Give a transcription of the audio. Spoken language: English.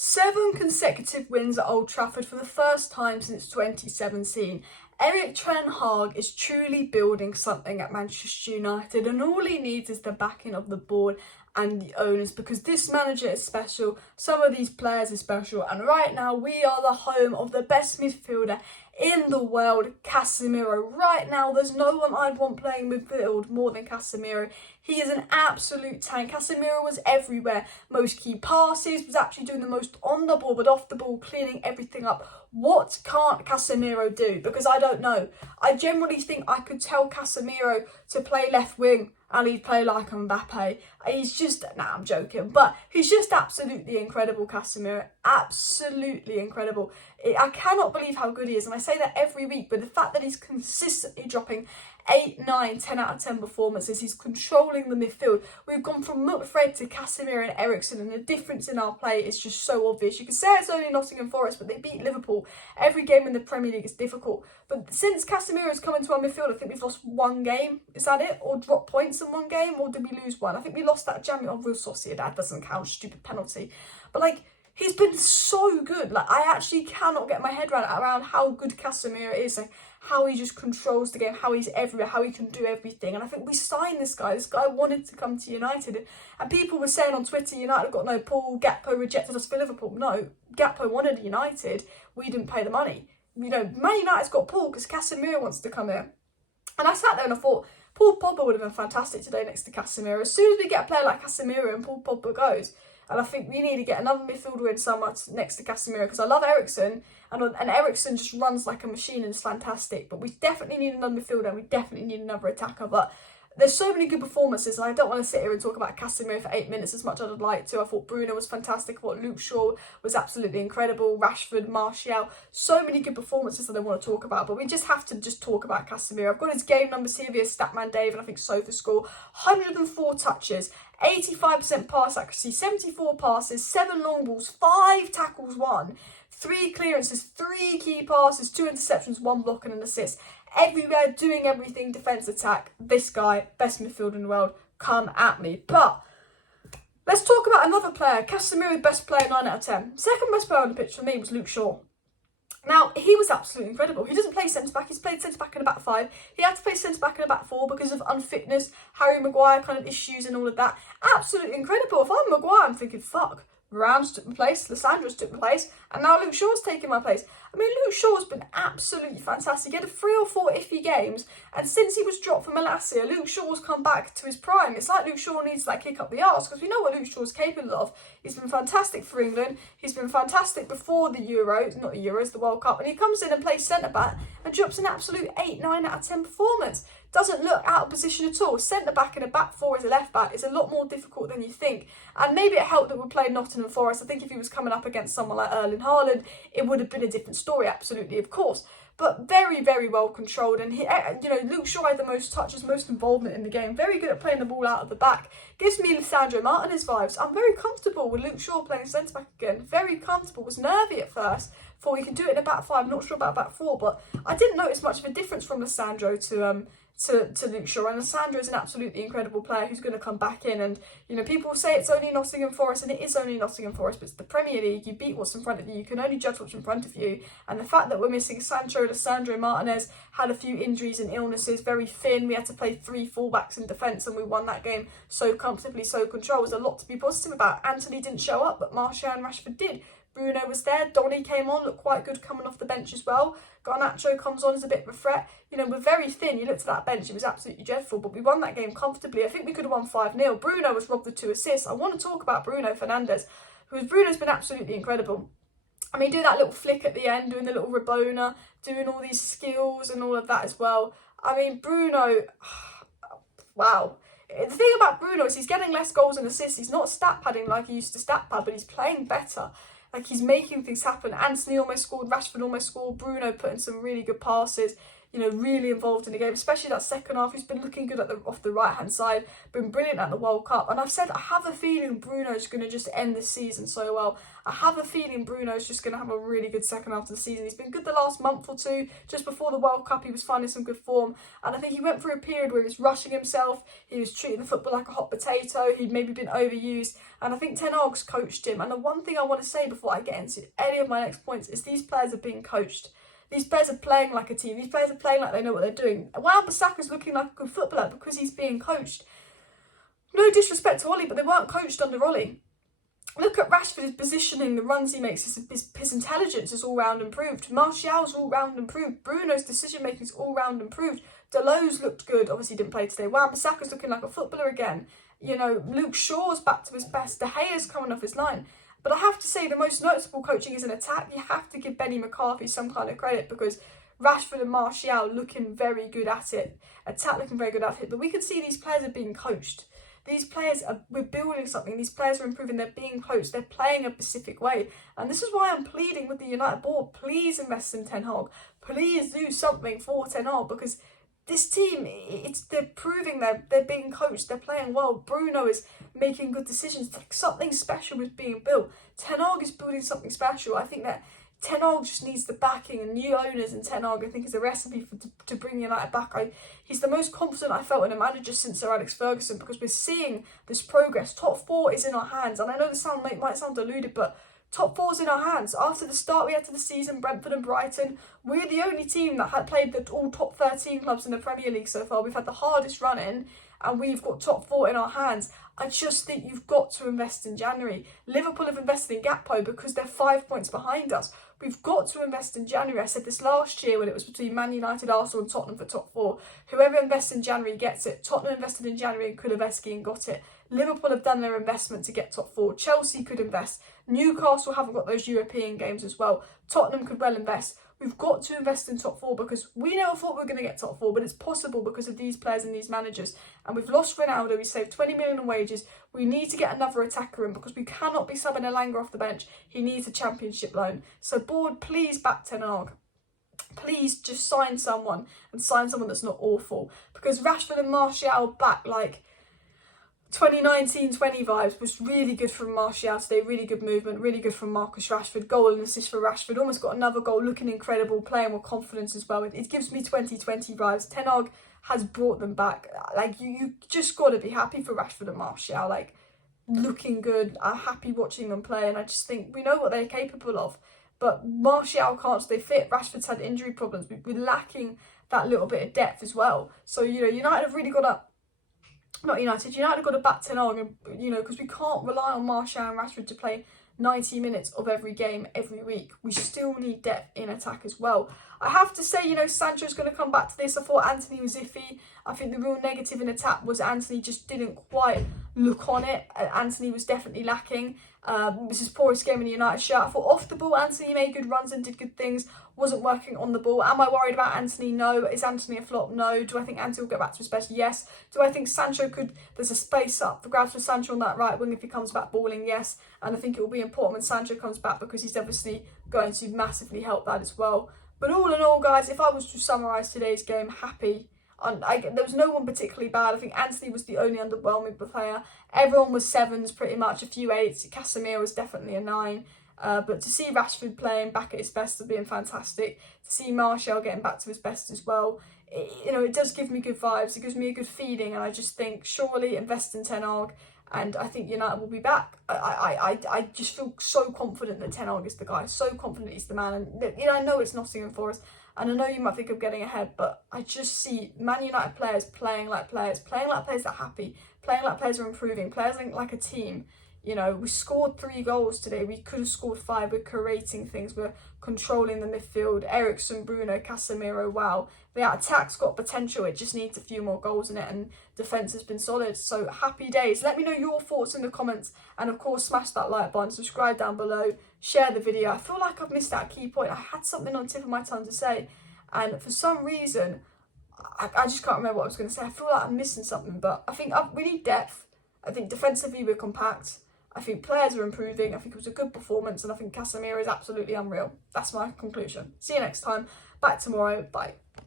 7 consecutive wins at Old Trafford for the first time since 2017. Ten Hag is truly building something at Manchester United, and all he needs is the backing of the board and the owners, because this manager is special, some of these players are special, and right now we are the home of the best midfielder in the world, Casemiro. Right now there's no one I'd want playing midfield more than Casemiro. He is an absolute tank. Casemiro was everywhere, most key passes, was actually doing the most on the ball but off the ball, cleaning everything up. What can't Casemiro do? Because I don't know. I generally think I could tell Casemiro to play left wing and he'd play like Mbappe. He's just, I'm joking, but he's just absolutely incredible, Casemiro. Absolutely incredible. I cannot believe how good he is, and I say that every week, but the fact that he's consistently dropping 8, 9, 10 out of 10 performances, he's controlling the midfield. We've gone from Fred to Casemiro and Eriksen, and the difference in our play is just so obvious. You can say it's only Nottingham Forest, but they beat Liverpool. Every game in the Premier League is difficult. But since Casemiro's come into our midfield, I think we've lost one game. Is that it? Or dropped points in one game? Or did we lose one? I think we lost that Jamie on Real Sociedad. Doesn't count. Stupid penalty. But he's been so good. I actually cannot get my head around how good Casemiro is. How he just controls the game, how he's everywhere, how he can do everything. And I think we signed this guy. This guy wanted to come to United. And people were saying on Twitter, United have got no pull, Gakpo rejected us for Liverpool. No, Gakpo wanted United. We didn't pay the money. Man United's got pull because Casemiro wants to come here. And I sat there and I thought, Paul Pogba would have been fantastic today next to Casemiro. As soon as we get a player like Casemiro and Paul Pogba goes, and I think we need to get another midfielder in somewhere next to Casemiro, because I love Eriksen, and Eriksen just runs like a machine and is fantastic. But we definitely need another midfielder, and we definitely need another attacker. But there's so many good performances, and I don't want to sit here and talk about Casemiro for 8 minutes as much as I'd like to. I thought Bruno was fantastic. I thought Luke Shaw was absolutely incredible. Rashford, Martial, so many good performances that I want to talk about. But we just have to talk about Casemiro. I've got his game numbers here via Statman Dave, and I think so for score. 104 touches, 85% pass accuracy, 74 passes, 7 long balls, 5 tackles won, 3 clearances, 3 key passes, 2 interceptions, 1 block and an assist. Everywhere, doing everything, defence, attack. This guy, best midfielder in the world, come at me. But let's talk about another player. Casemiro, best player, 9 out of 10. Second best player on the pitch for me was Luke Shaw. Now, he was absolutely incredible. He doesn't play centre-back. He's played centre-back in a back 5. He had to play centre-back in a back 4 because of unfitness, Harry Maguire kind of issues and all of that. Absolutely incredible. If I'm Maguire, I'm thinking, fuck. Rams took my place, Lissandro's took my place, and now Luke Shaw's taking my place. I mean, Luke Shaw's been absolutely fantastic. He had 3 or 4 iffy games, and since he was dropped from Malacia, Luke Shaw's come back to his prime. It's like Luke Shaw needs that kick up the arse, because we know what Luke Shaw's capable of. He's been fantastic for England. He's been fantastic before the Euros, not the Euros, the World Cup, and he comes in and plays centre-back and drops an absolute 8, 9 out of 10 performance. Doesn't look out of position at all. Centre-back in a back 4 as a left-back is a lot more difficult than you think. And maybe it helped that we played Nottingham Forest. I think if he was coming up against someone like Erling Haaland, it would have been a different story, absolutely, of course. But very, very well controlled. And, Luke Shaw had the most touches, most involvement in the game. Very good at playing the ball out of the back. Gives me Lisandro Martinez vibes. I'm very comfortable with Luke Shaw playing centre-back again. Very comfortable. Was nervy at first. Thought he could do it in a back 5. Not sure about back 4. But I didn't notice much of a difference from Lisandro to Luke Shaw, and Sandro is an absolutely incredible player who's going to come back in. And people say it's only Nottingham Forest, and it is only Nottingham Forest, but it's the Premier League. You beat what's in front of you. You can only judge what's in front of you. And the fact that we're missing Lisandro Martinez had a few injuries and illnesses, very thin. We had to play 3 fullbacks in defence, and we won that game so comfortably, so controlled. There's a lot to be positive about. Anthony didn't show up, but Martial and Rashford did. Bruno was there. Donny came on, looked quite good coming off the bench as well. Garnacho comes on as a bit of a threat. We're very thin. You looked at that bench, it was absolutely dreadful, but we won that game comfortably. I think we could have won 5-0. Bruno was robbed of 2 assists. I want to talk about Bruno Fernandes, Bruno's been absolutely incredible. I mean, do that little flick at the end, doing the little Rabona, doing all these skills and all of that as well. I mean, Bruno, wow. The thing about Bruno is he's getting less goals and assists. He's not stat padding like he used to stat pad, but he's playing better. He's making things happen. Anthony almost scored, Rashford almost scored, Bruno putting some really good passes. really involved in the game, especially that second half. He's been looking good off the right-hand side, been brilliant at the World Cup. And I've said, I have a feeling Bruno's going to just end the season so well. I have a feeling Bruno's just going to have a really good second half of the season. He's been good the last month or two. Just before the World Cup, he was finding some good form. And I think he went through a period where he was rushing himself. He was treating the football like a hot potato. He'd maybe been overused. And I think Ten Hag's coached him. And the one thing I want to say before I get into any of my next points is these players are being coached. These players are playing like a team. These players are playing like they know what they're doing. Wan-Bissaka's looking like a good footballer because he's being coached. No disrespect to Ollie, but they weren't coached under Ollie. Look at Rashford, his positioning, the runs he makes, his intelligence is all round improved. Martial's all round improved. Bruno's decision making is all round improved. Delo's looked good, obviously didn't play today. Wan-Bissaka's looking like a footballer again. Luke Shaw's back to his best. De Gea's coming off his line. But I have to say the most noticeable coaching is in attack. You have to give Benny McCarthy some kind of credit because Rashford and Martial looking very good at it. Attack looking very good at it. But we can see these players are being coached. These players we're building something. These players are improving. They're being coached. They're playing a specific way. And this is why I'm pleading with the United board. Please invest in Ten Hag. Please do something for Ten Hag because this team, they're proving they're being coached, they're playing well. Bruno is making good decisions. Like something special is being built. Ten Hag is building something special. I think that Ten Hag just needs the backing and new owners in Ten Hag. I think is a recipe to bring United back. He's the most confident I felt in a manager since Sir Alex Ferguson because we're seeing this progress. Top four is in our hands, and I know the might sound deluded, but top four's in our hands. After the start we had to the season, Brentford and Brighton, we're the only team that had played all top 13 clubs in the Premier League so far. We've had the hardest run in and we've got top four in our hands. I just think you've got to invest in January. Liverpool have invested in Gakpo because they're 5 points behind us. We've got to invest in January. I said this last year when it was between Man United, Arsenal and Tottenham for top four. Whoever invests in January gets it. Tottenham invested in January and Kulusevski and got it. Liverpool have done their investment to get top four. Chelsea could invest. Newcastle haven't got those European games as well. Tottenham could well invest. We've got to invest in top four because we never thought we were going to get top four, but it's possible because of these players and these managers. And we've lost Ronaldo, we saved 20 million in wages. We need to get another attacker in because we cannot be subbing Elanga off the bench. He needs a championship loan. So board, please back Ten Hag. Please just sign someone and sign someone that's not awful. Because Rashford and Martial back like 2019-20 vibes was really good from Martial today, really good movement, really good from Marcus Rashford, goal and assist for Rashford, almost got another goal, looking incredible, playing with confidence as well. It gives me 2020 vibes. Ten Hag has brought them back. Like you just got to be happy for Rashford and Martial, like looking good. I'm happy watching them play and I just think we know what they're capable of. But Martial can't stay fit. Rashford's had injury problems. We're lacking that little bit of depth as well. So, United have really got to United have got to back Ten Hag, because we can't rely on Martial and Rashford to play 90 minutes of every game every week. We still need depth in attack as well. I have to say, Sancho's going to come back to this. I thought Anthony was iffy. I think the real negative in attack was Anthony just didn't quite look on it. Anthony was definitely lacking. This is poorest game in the United shirt. I thought off the ball, Anthony made good runs and did good things. Wasn't working on the ball. Am I worried about Anthony? No. Is Anthony a flop? No. Do I think Anthony will get back to his best? Yes. Do I think Sancho there's a space up for grabs for Sancho on that right wing if he comes back balling? Yes. And I think it will be important when Sancho comes back because he's obviously going to massively help that as well. But all in all, guys, if I was to summarise today's game, happy. There was no one particularly bad. I think Anthony was the only underwhelming player. Everyone was 7s pretty much, a few 8s. Casemiro was definitely a 9. But to see Rashford playing back at his best has been fantastic. To see Martial getting back to his best as well, it does give me good vibes. It gives me a good feeling, and I just think surely invest in Ten Hag, and I think United will be back. I just feel so confident that Ten Hag is the guy. So confident he's the man, and I know it's Nottingham Forest. And I know you might think of getting ahead, but I just see Man United players playing like players that are happy, playing like players are improving, players like a team. We scored 3 goals today. We could have scored 5. We're creating things. We're controlling the midfield. Eriksen, Bruno, Casemiro, wow. The attack's got potential. It just needs a few more goals in it, and defence has been solid. So happy days. Let me know your thoughts in the comments. And of course, smash that like button, subscribe down below, share the video. I feel like I've missed that key point. I had something on the tip of my tongue to say, and for some reason, I just can't remember what I was going to say. I feel like I'm missing something, but I think we need depth. I think defensively we're compact. I think players are improving. I think it was a good performance, and I think Casemiro is absolutely unreal. That's my conclusion. See you next time. Back tomorrow. Bye.